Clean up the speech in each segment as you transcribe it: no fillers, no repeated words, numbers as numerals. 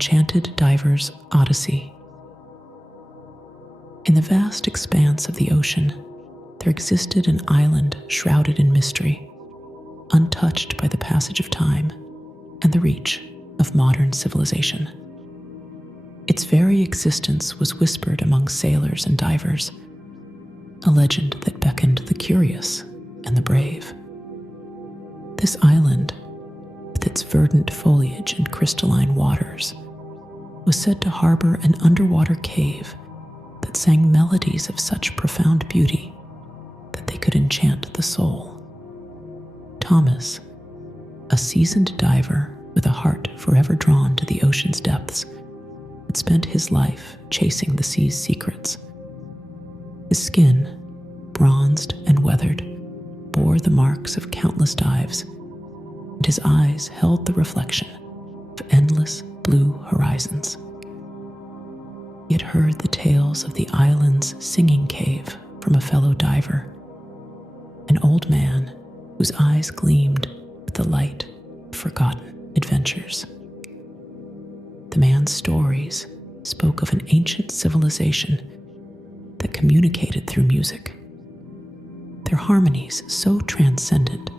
enchanted diver's Odyssey. In the vast expanse of the ocean, there existed an island shrouded in mystery, untouched by the passage of time and the reach of modern civilization. Its very existence was whispered among sailors and divers, a legend that beckoned the curious and the brave. This island, with its verdant foliage and crystalline waters, was said to harbor an underwater cave that sang melodies of such profound beauty that they could enchant the soul. Thomas, a seasoned diver with a heart forever drawn to the ocean's depths, had spent his life chasing the sea's secrets. His skin, bronzed and weathered, bore the marks of countless dives, and his eyes held the reflection of endless blue horizons. He had heard the tales of the island's singing cave from a fellow diver, an old man whose eyes gleamed with the light of forgotten adventures. The man's stories spoke of an ancient civilization that communicated through music, their harmonies so transcendent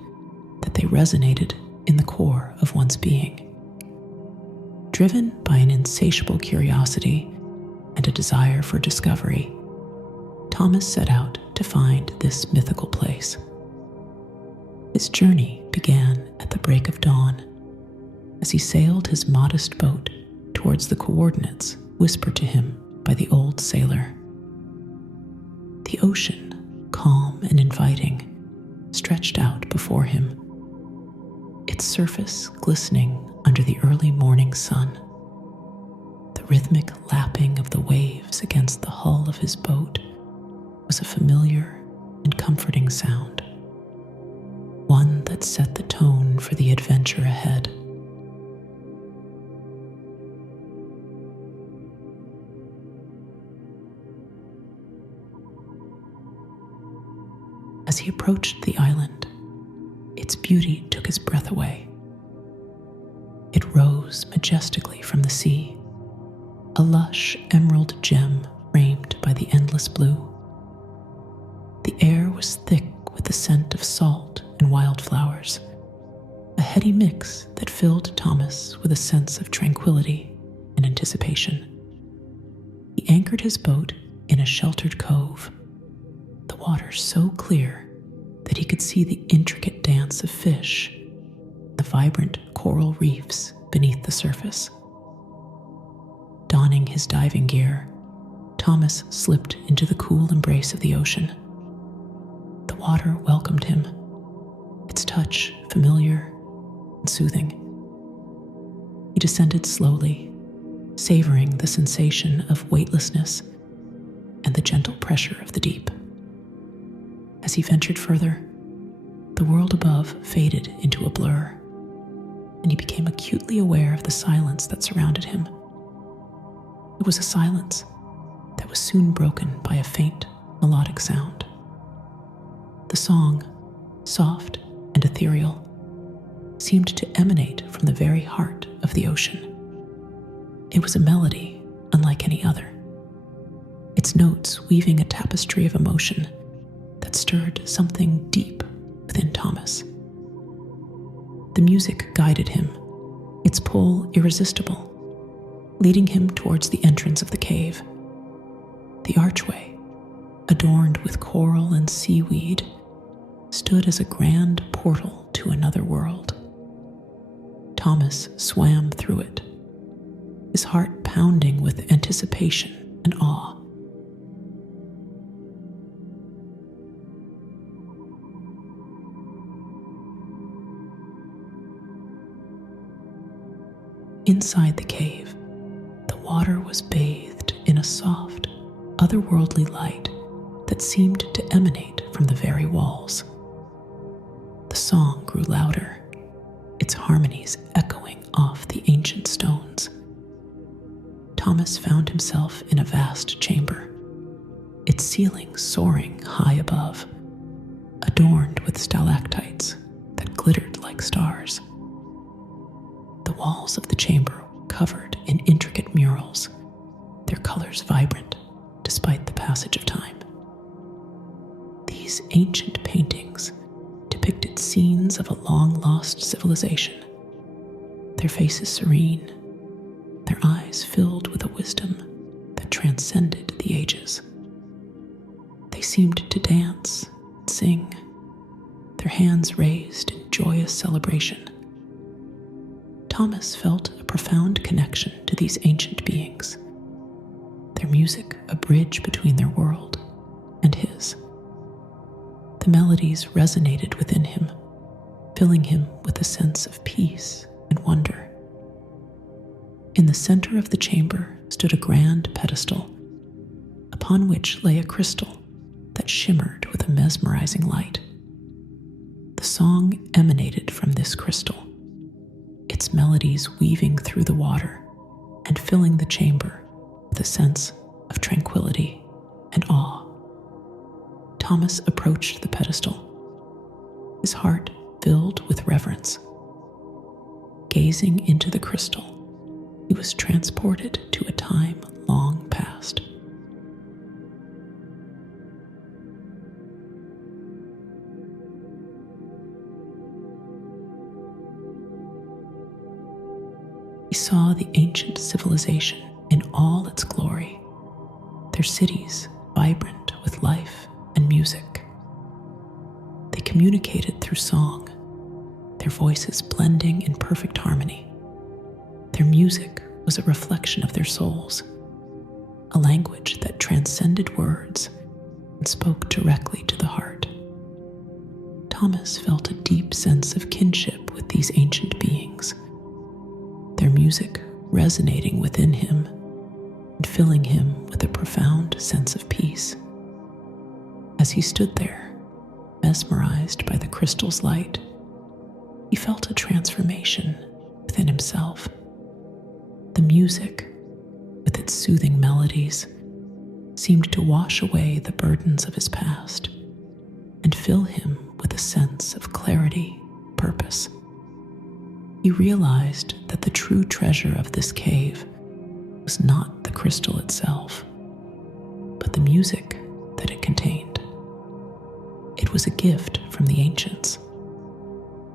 that they resonated in the core of one's being. Driven by an insatiable curiosity and a desire for discovery, Thomas set out to find this mythical place. His journey began at the break of dawn as he sailed his modest boat towards the coordinates whispered to him by the old sailor. The ocean, calm and inviting, stretched out before him, its surface glistening under the early morning sun. The rhythmic lapping of the waves against the hull of his boat was a familiar and comforting sound, one that set the tone for the adventure ahead. As he approached the island, its beauty took his breath away. It rose majestically from the sea, a lush emerald gem framed by the endless blue. The air was thick with the scent of salt and wildflowers, a heady mix that filled Thomas with a sense of tranquility and anticipation. He anchored his boat in a sheltered cove, the water so clear that he could see the intricate dance of fish, the vibrant coral reefs beneath the surface. Donning his diving gear, Thomas slipped into the cool embrace of the ocean. The water welcomed him, its touch familiar and soothing. He descended slowly, savoring the sensation of weightlessness and the gentle pressure of the deep. As he ventured further, the world above faded into a blur, and he became acutely aware of the silence that surrounded him. It was a silence that was soon broken by a faint, melodic sound. The song, soft and ethereal, seemed to emanate from the very heart of the ocean. It was a melody unlike any other, its notes weaving a tapestry of emotion that stirred something deep within Thomas. The music guided him, its pull irresistible, leading him towards the entrance of the cave. The archway, adorned with coral and seaweed, stood as a grand portal to another world. Thomas swam through it, his heart pounding with anticipation and awe. Inside the cave, the water was bathed in a soft, otherworldly light that seemed to emanate from the very walls. The song grew louder, its harmonies echoing off the ancient stones. Thomas found himself in a vast chamber, its ceiling soaring high above, adorned with stalactites that glittered like stars. The walls of the chamber were covered in intricate murals, their colors vibrant despite the passage of time. These ancient paintings depicted scenes of a long-lost civilization, their faces serene, their eyes filled with a wisdom that transcended the ages. They seemed to dance and sing, their hands raised in joyous celebration. Thomas felt a profound connection to these ancient beings, their music a bridge between their world and his. The melodies resonated within him, filling him with a sense of peace and wonder. In the center of the chamber stood a grand pedestal, upon which lay a crystal that shimmered with a mesmerizing light. The song emanated from this crystal, its melodies weaving through the water and filling the chamber with a sense of tranquility and awe. Thomas approached the pedestal, his heart filled with reverence. Gazing into the crystal, he was transported to a time long past. He saw the ancient civilization in all its glory, their cities vibrant with life and music. They communicated through song, their voices blending in perfect harmony. Their music was a reflection of their souls, a language that transcended words and spoke directly to the heart. Thomas felt a deep sense of kinship with these ancient beings, their music resonating within him and filling him with a profound sense of peace. As he stood there, mesmerized by the crystal's light, he felt a transformation within himself. The music, with its soothing melodies, seemed to wash away the burdens of his past and fill him with a sense of clarity and purpose. He realized that the true treasure of this cave was not the crystal itself, but the music that it contained. It was a gift from the ancients,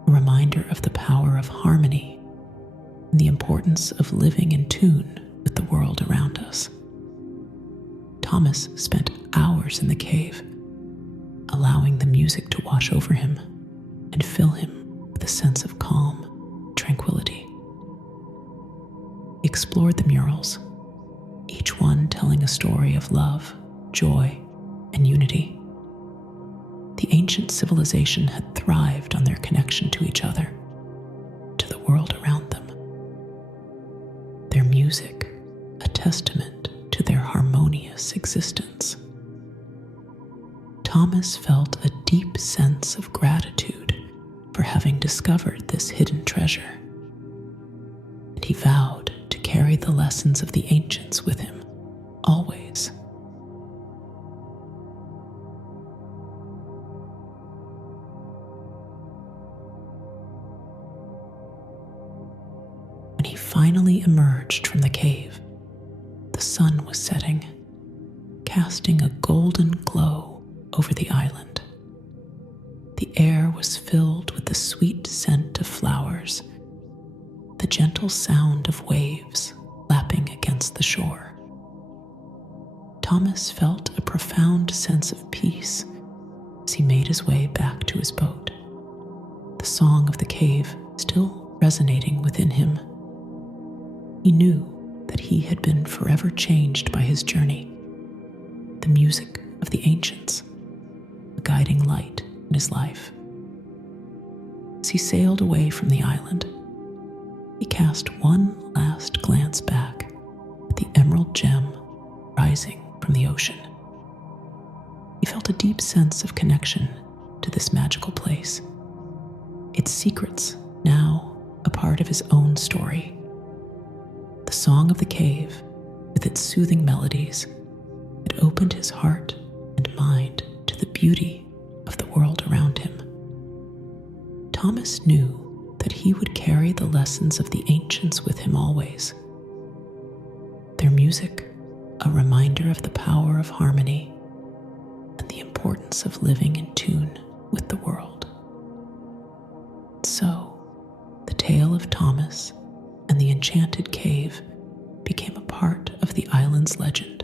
a reminder of the power of harmony and the importance of living in tune with the world around us. Thomas spent hours in the cave, allowing the music to wash over him and fill him with a sense of calm and tranquility. He explored the murals, each one telling a story of love, joy, and unity. The ancient civilization had thrived on their connection to each other, to the world around them. Their music, a testament to their harmonious existence. Thomas felt a deep sense of gratitude for having discovered this hidden treasure, and he vowed to carry the lessons of the ancients with him always. When he finally emerged from the cave, the sun was setting, casting a golden glow over the island. The air was filled with the sweet scent of flowers, the gentle sound of waves lapping against the shore. Thomas felt a profound sense of peace as he made his way back to his boat, the song of the cave still resonating within him. He knew that he had been forever changed by his journey, the music of the ancients, a guiding light in his life. As he sailed away from the island, he cast one last glance back at the emerald gem rising from the ocean. He felt a deep sense of connection to this magical place, its secrets now a part of his own story. The song of the cave, with its soothing melodies, had opened his heart and mind to the beauty of the world around him. Thomas knew that he would carry the lessons of the ancients with him always, music a reminder of the power of harmony and the importance of living in tune with the world. So, the tale of Thomas and the enchanted cave became a part of the island's legend,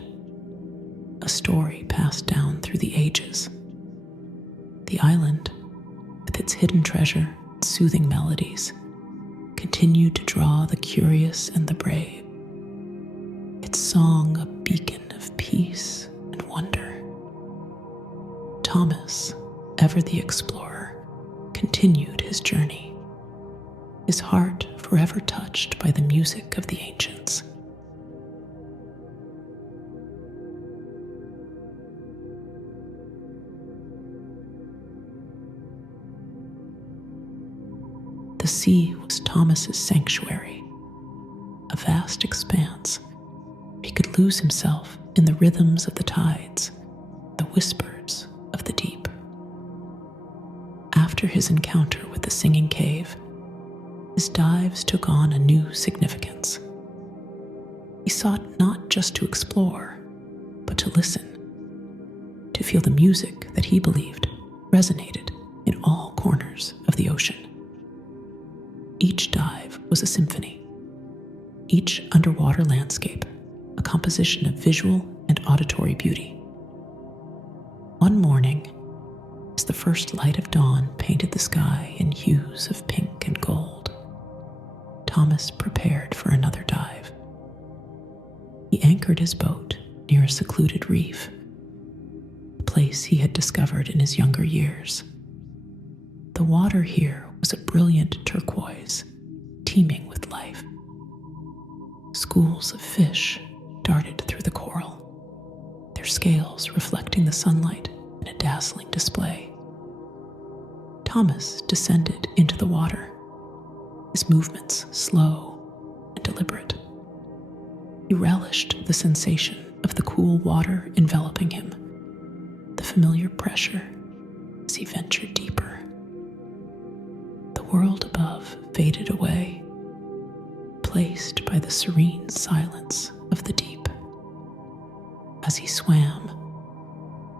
a story passed down through the ages. The island, with its hidden treasure and soothing melodies, continued to draw the curious and the brave, its song a beacon of peace and wonder. Thomas, ever the explorer, continued his journey, his heart forever touched by the music of the ancients. The sea was Thomas's sanctuary, a vast expanse where he could lose himself in the rhythms of the tides, the whispers of the deep. After his encounter with the singing cave, his dives took on a new significance. He sought not just to explore, but to listen, to feel the music that he believed resonated in all corners of the ocean. Each dive was a symphony, each underwater landscape a composition of visual and auditory beauty. One morning, as the first light of dawn painted the sky in hues of pink and gold, Thomas prepared for another dive. He anchored his boat near a secluded reef, a place he had discovered in his younger years. The water here was a brilliant turquoise, teeming with life. Schools of fish darted through the coral, their scales reflecting the sunlight in a dazzling display. Thomas descended into the water, his movements slow and deliberate. He relished the sensation of the cool water enveloping him, the familiar pressure as he ventured deeper. The world above faded away, placed by the serene silence of the deep. As he swam,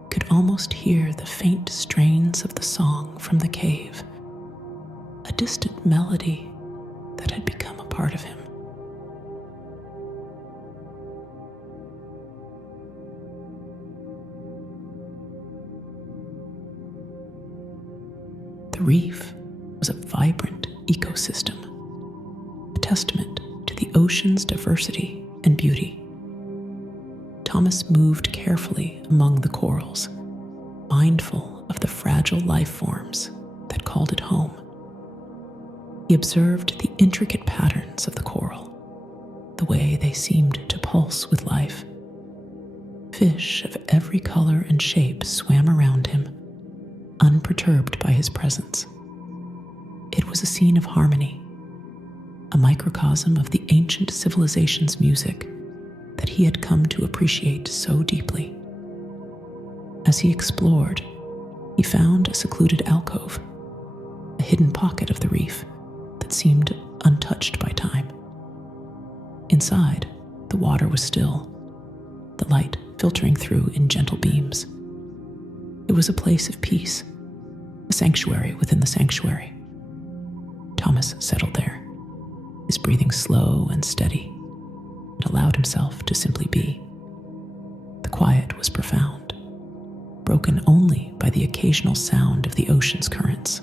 he could almost hear the faint strains of the song from the cave, a distant melody that had become a part of him. The reef was a vibrant ecosystem, a testament to the ocean's diversity and beauty. Thomas moved carefully among the corals, mindful of the fragile life forms that called it home. He observed the intricate patterns of the coral, the way they seemed to pulse with life. Fish of every color and shape swam around him, unperturbed by his presence. It was a scene of harmony, a microcosm of the ancient civilization's music that he had come to appreciate so deeply. As he explored, he found a secluded alcove, a hidden pocket of the reef that seemed untouched by time. Inside, the water was still, the light filtering through in gentle beams. It was a place of peace, a sanctuary within the sanctuary. Thomas settled there, his breathing slow and steady, and allowed himself to simply be. The quiet was profound, broken only by the occasional sound of the ocean's currents.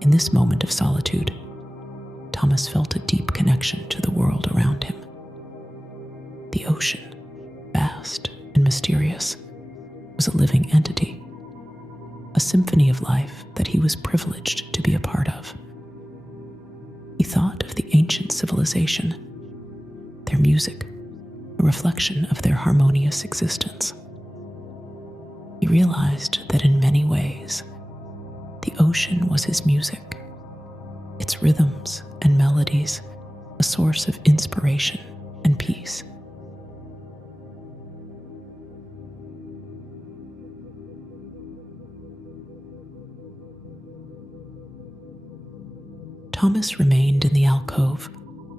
In this moment of solitude, Thomas felt a deep connection to the world around him. The ocean, vast and mysterious, was a living entity, a symphony of life that he was privileged to be a part of. He thought of the ancient civilization, their music, a reflection of their harmonious existence. He realized that in many ways, the ocean was his music, its rhythms and melodies a source of inspiration and peace. Thomas remained in the alcove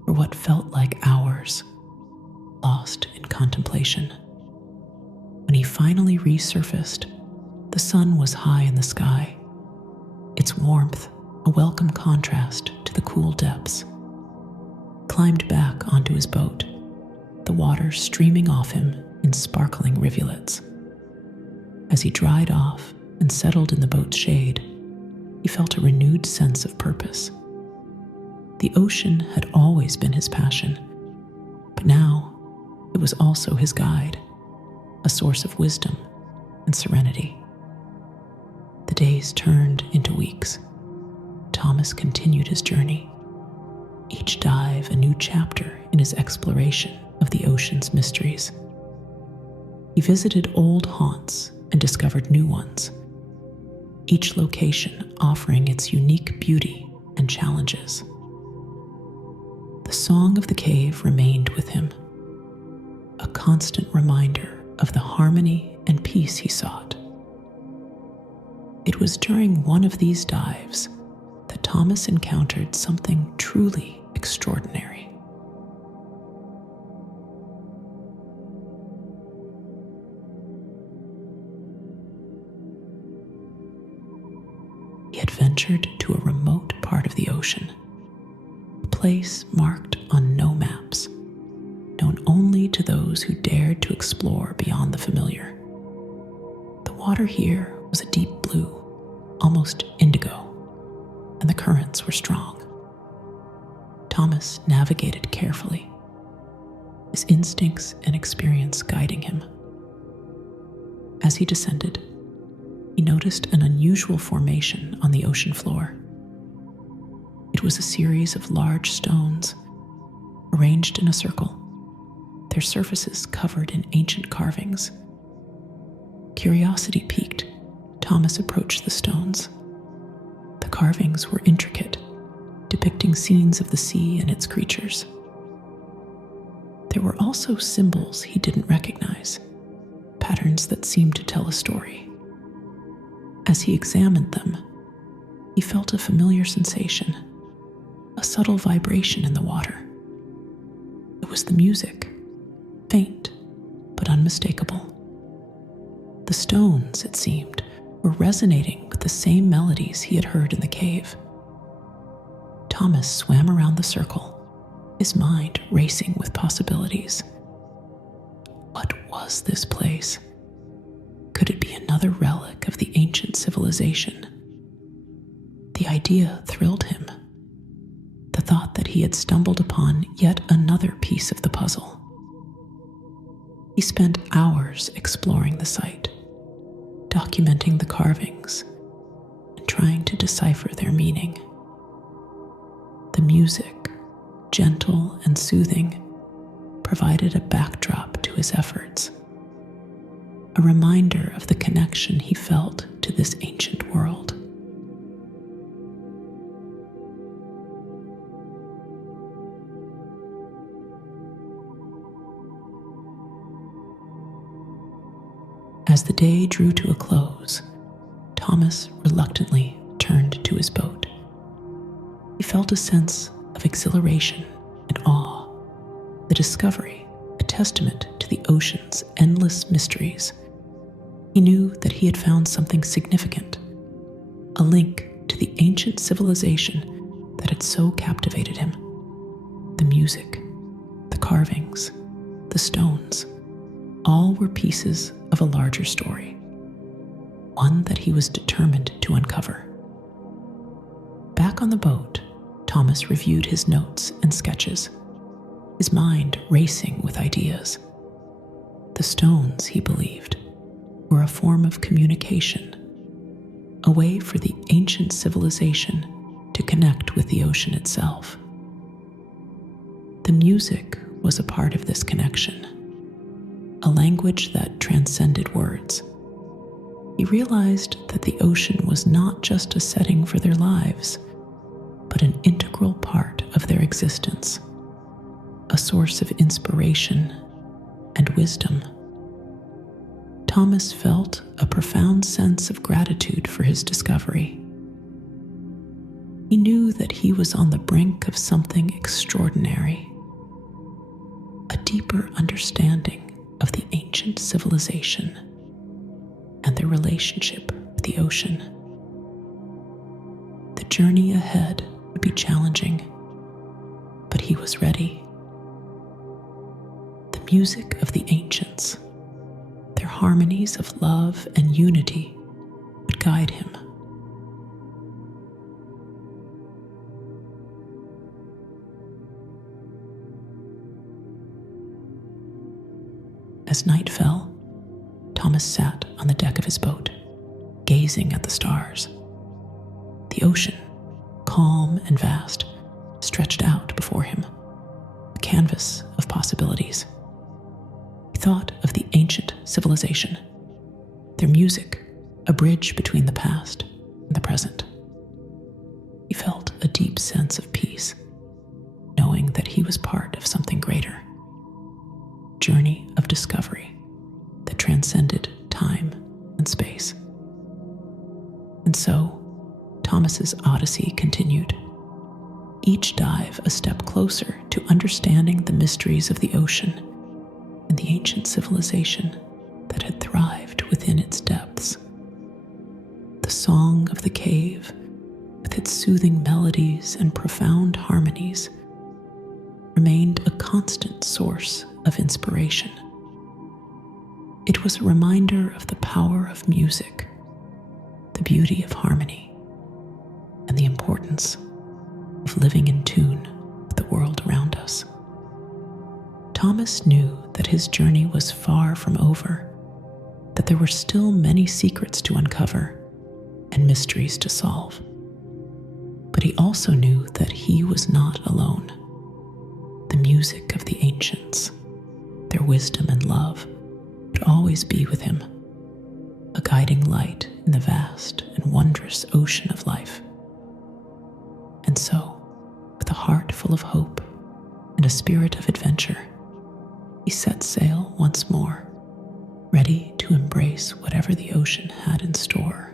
for what felt like hours, lost in contemplation. When he finally resurfaced, the sun was high in the sky, its warmth a welcome contrast to the cool depths. He climbed back onto his boat, the water streaming off him in sparkling rivulets. As he dried off and settled in the boat's shade, he felt a renewed sense of purpose. The ocean had always been his passion, but now it was also his guide, a source of wisdom and serenity. The days turned into weeks. Thomas continued his journey, each dive a new chapter in his exploration of the ocean's mysteries. He visited old haunts and discovered new ones, each location offering its unique beauty and challenges. The song of the cave remained with him, a constant reminder of the harmony and peace he sought. It was during one of these dives that Thomas encountered something truly extraordinary. He had ventured to a remote part of the ocean, a place marked on no maps, known only to those who dared to explore beyond the familiar. The water here was a deep blue, almost indigo, and the currents were strong. Thomas navigated carefully, his instincts and experience guiding him. As he descended, he noticed an unusual formation on the ocean floor. It was a series of large stones, arranged in a circle, their surfaces covered in ancient carvings. Curiosity piqued, Thomas approached the stones. The carvings were intricate, depicting scenes of the sea and its creatures. There were also symbols he didn't recognize, patterns that seemed to tell a story. As he examined them, he felt a familiar sensation, a subtle vibration in the water. It was the music, faint but unmistakable. The stones, it seemed, were resonating with the same melodies he had heard in the cave. Thomas swam around the circle, his mind racing with possibilities. What was this place? Could it be another relic of the ancient civilization? The idea thrilled him, the thought that he had stumbled upon yet another piece of the puzzle. He spent hours exploring the site, documenting the carvings and trying to decipher their meaning. The music, gentle and soothing, provided a backdrop to his efforts, a reminder of the connection he felt to this ancient world. As the day drew to a close, Thomas reluctantly turned to his boat. He felt a sense of exhilaration and awe, the discovery, a testament to the ocean's endless mysteries. He knew that he had found something significant, a link to the ancient civilization that had so captivated him. The music, the carvings, the stones, all were pieces of a larger story, one that he was determined to uncover. Back on the boat, Thomas reviewed his notes and sketches, his mind racing with ideas. The stones, he believed, were a form of communication, a way for the ancient civilization to connect with the ocean itself. The music was a part of this connection, a language that transcended words. He realized that the ocean was not just a setting for their lives, but an integral part of their existence, a source of inspiration and wisdom. Thomas felt a profound sense of gratitude for his discovery. He knew that he was on the brink of something extraordinary, a deeper understanding of the ancient civilization and their relationship with the ocean. The journey ahead would be challenging, but he was ready. The music of the ancients, their harmonies of love and unity, would guide him. As night fell, Thomas sat on the deck of his boat, gazing at the stars. The ocean, calm and vast, stretched out before him, a canvas of possibilities. He thought of the ancient civilization, their music, a bridge between the past and the present. He felt a deep sense of peace, knowing that he was part of something greater, a journey of discovery that transcended time and space. And so, Thomas's Odyssey continued, each dive a step closer to understanding the mysteries of the ocean and the ancient civilization that had thrived within its depths. The song of the cave, with its soothing melodies and profound harmonies, remained a constant source of inspiration. It was a reminder of the power of music, the beauty of harmony, and the importance of living in tune with the world around us. Thomas knew that his journey was far from over, that there were still many secrets to uncover and mysteries to solve. But he also knew that he was not alone. The music of the ancients, their wisdom and love, would always be with him, a guiding light in the vast and wondrous ocean of life. And so, with a heart full of hope and a spirit of adventure, he set sail once more, ready to embrace whatever the ocean had in store.